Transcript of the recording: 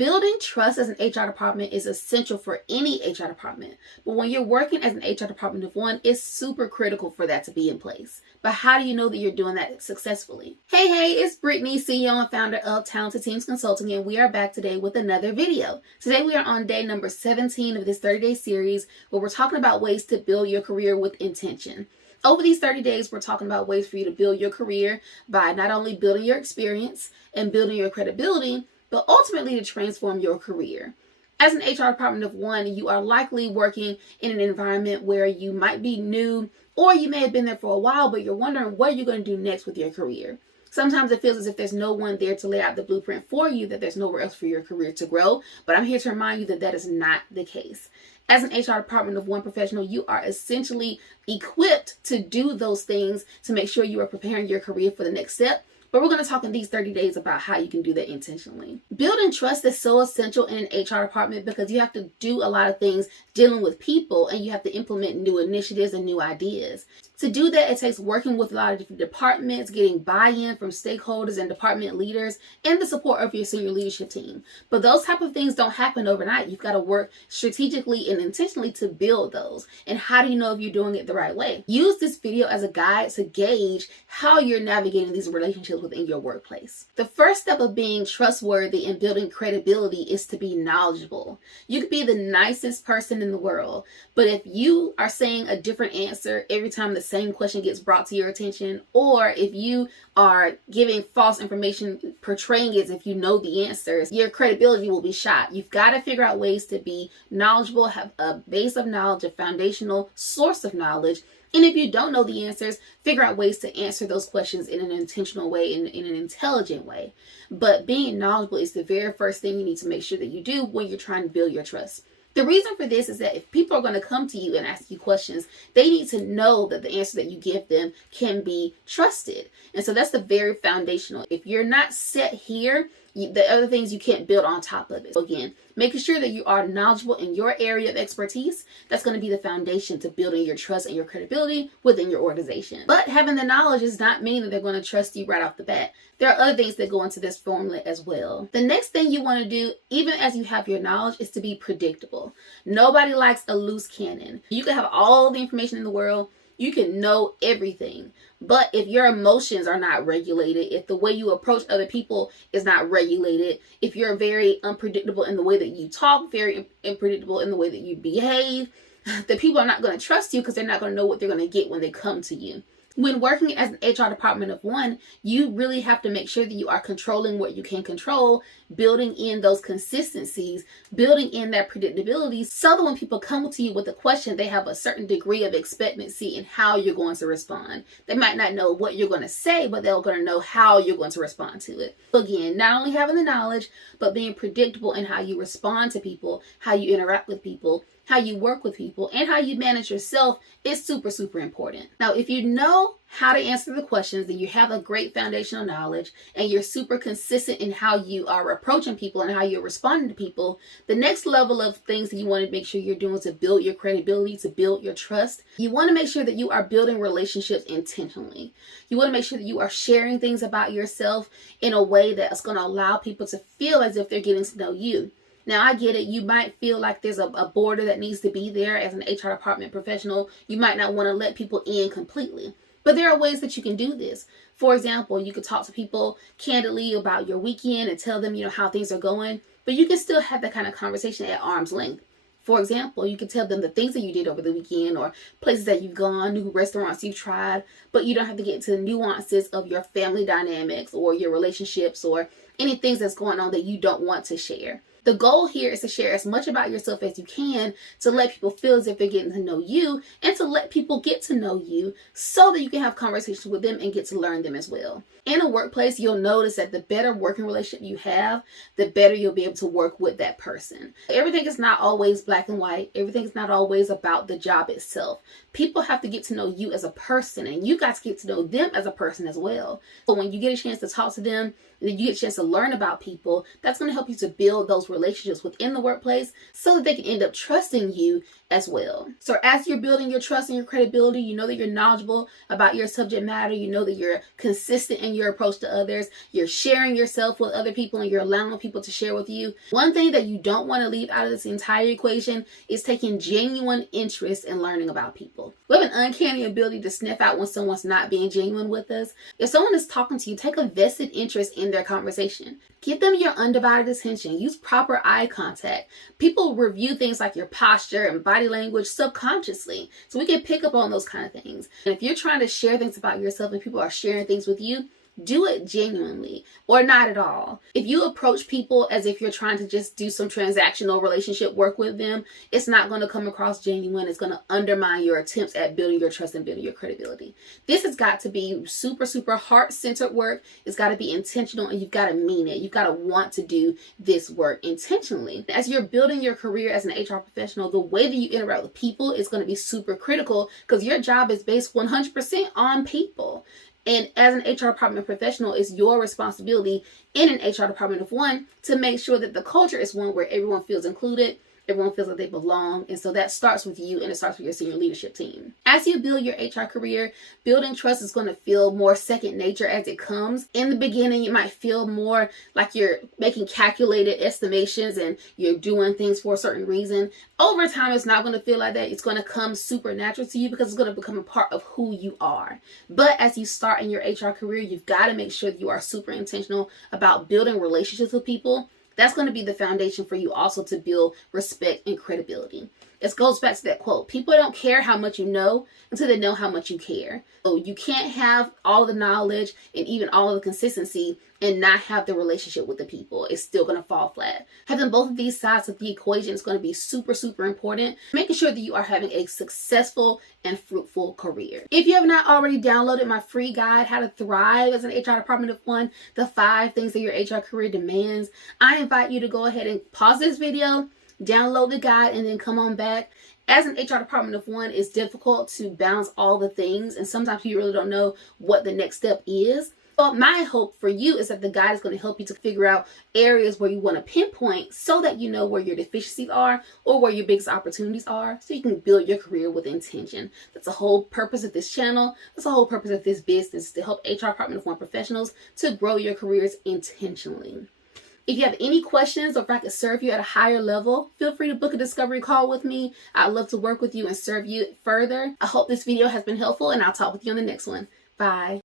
Building trust as an HR department is essential for any HR department, but when you're working as an HR department of one, it's super critical for that to be in place. But how do you know that you're doing that successfully? Hey, it's Brittany, CEO and founder of Talented Teams Consulting, and we are back today with another video. Today we are on day number 17 of this 30-day series where we're talking about ways to build your career with intention. Over these 30 days, we're talking about ways for you to build your career by not only building your experience and building your credibility, but ultimately to transform your career. As an HR department of one, you are likely working in an environment where you might be new, or you may have been there for a while, but you're wondering what you're going to do next with your career. Sometimes it feels as if there's no one there to lay out the blueprint for you, that there's nowhere else for your career to grow. But I'm here to remind you that that is not the case. As an HR department of one professional, you are essentially equipped to do those things to make sure you are preparing your career for the next step. But we're going to talk in these 30 days about how you can do that intentionally. Building trust is so essential in an HR department because you have to do a lot of things dealing with people, and you have to implement new initiatives and new ideas. To do that, it takes working with a lot of different departments, getting buy-in from stakeholders and department leaders, and the support of your senior leadership team. But those type of things don't happen overnight. You've got to work strategically and intentionally to build those. And how do you know if you're doing it the right way? Use this video as a guide to gauge how you're navigating these relationships within your workplace. The first step of being trustworthy and building credibility is to be knowledgeable. You could be the nicest person in the world, but if you are saying a different answer every time the same question gets brought to your attention, or if you are giving false information, portraying it as if you know the answers, your credibility will be shot. You've got to figure out ways to be knowledgeable, have a base of knowledge, a foundational source of knowledge. And if you don't know the answers, figure out ways to answer those questions in an intentional way, in an intelligent way. But being knowledgeable is the very first thing you need to make sure that you do when you're trying to build your trust. The reason for this is that if people are going to come to you and ask you questions, they need to know that the answer that you give them can be trusted. And so that's the very foundational. If you're not set here, the other things you can't build on top of it. So again, making sure that you are knowledgeable in your area of expertise, that's going to be the foundation to building your trust and your credibility within your organization. But having the knowledge does not mean that they're going to trust you right off the bat. There are other things that go into this formula as well. The next thing you want to do, even as you have your knowledge, is to be predictable. Nobody likes a loose cannon. You can have all the information in the world. You can know everything. But if your emotions are not regulated, if the way you approach other people is not regulated, if you're very unpredictable in the way that you talk, very unpredictable in the way that you behave, the people are not going to trust you because they're not going to know what they're going to get when they come to you. When working as an HR department of one, you really have to make sure that you are controlling what you can control, building in those consistencies, building in that predictability, so that when people come to you with a question, they have a certain degree of expectancy in how you're going to respond. They might not know what you're going to say, but they're going to know how you're going to respond to it. Again, not only having the knowledge, but being predictable in how you respond to people, how you interact with people, how you work with people, and how you manage yourself is super, super important. Now, if you know how to answer the questions, then you have a great foundational knowledge and you're super consistent in how you are approaching people and how you're responding to people, the next level of things that you want to make sure you're doing to build your credibility, to build your trust, you want to make sure that you are building relationships intentionally. You want to make sure that you are sharing things about yourself in a way that's going to allow people to feel as if they're getting to know you. Now, I get it. You might feel like there's a border that needs to be there as an HR department professional. You might not want to let people in completely. But there are ways that you can do this. For example, you could talk to people candidly about your weekend and tell them, how things are going. But you can still have that kind of conversation at arm's length. For example, you can tell them the things that you did over the weekend or places that you've gone, new restaurants you've tried, but you don't have to get into the nuances of your family dynamics or your relationships or any things that's going on that you don't want to share. The goal here is to share as much about yourself as you can to let people feel as if they're getting to know you and to let people get to know you so that you can have conversations with them and get to learn them as well. In a workplace, you'll notice that the better working relationship you have, the better you'll be able to work with that person. Everything is not always black and white. Everything is not always about the job itself. People have to get to know you as a person, and you got to get to know them as a person as well. So when you get a chance to talk to them, and you get a chance to learn about people, that's going to help you to build those those relationships within the workplace so that they can end up trusting you as well. So as you're building your trust and your credibility, you know that you're knowledgeable about your subject matter, you know that you're consistent in your approach to others, you're sharing yourself with other people, and you're allowing people to share with you. One thing that you don't want to leave out of this entire equation is taking genuine interest in learning about people. We have an uncanny ability to sniff out when someone's not being genuine with us. If someone is talking to you, take a vested interest in their conversation. Give them your undivided attention. Use proper eye contact. People review things like your posture and body language subconsciously, so we can pick up on those kind of things. And if you're trying to share things about yourself and people are sharing things with you, do it genuinely or not at all. If you approach people as if you're trying to just do some transactional relationship work with them, it's not going to come across genuine. It's going to undermine your attempts at building your trust and building your credibility. This has got to be super, super heart-centered work. It's got to be intentional, and you've got to mean it. You've got to want to do this work intentionally. As you're building your career as an HR professional, the way that you interact with people is going to be super critical because your job is based 100% on people. And as an HR department professional, it's your responsibility in an HR department of one to make sure that the culture is one where everyone feels included, everyone feels like they belong. And so that starts with you, and it starts with your senior leadership team. As you build your HR career, building trust is going to feel more second nature as it comes. In the beginning, it might feel more like you're making calculated estimations and you're doing things for a certain reason. Over time, it's not going to feel like that. It's going to come super natural to you because it's going to become a part of who you are. But as you start in your HR career, you've got to make sure that you are super intentional about building relationships with people. That's going to be the foundation for you also to build respect and credibility. It goes back to that quote. People don't care how much you know until they know how much you care. So you can't have all the knowledge and even all of the consistency and not have the relationship with the people. It's still going to fall flat. Having both of these sides of the equation is going to be super, super important. Making sure that you are having a successful and fruitful career. If you have not already downloaded my free guide, How to Thrive as an HR Department of One, the 5 things that your HR career demands, I invite you to go ahead and pause this video, download the guide, and then come on back. As an HR department of one, it's difficult to balance all the things, and sometimes you really don't know what the next step is. But my hope for you is that the guide is going to help you to figure out areas where you want to pinpoint so that you know where your deficiencies are or where your biggest opportunities are, so you can build your career with intention. That's the whole purpose of this channel. That's the whole purpose of this business, to help HR department of one professionals to grow your careers intentionally. If you have any questions or if I could serve you at a higher level, feel free to book a discovery call with me. I'd love to work with you and serve you further. I hope this video has been helpful, and I'll talk with you on the next one. Bye.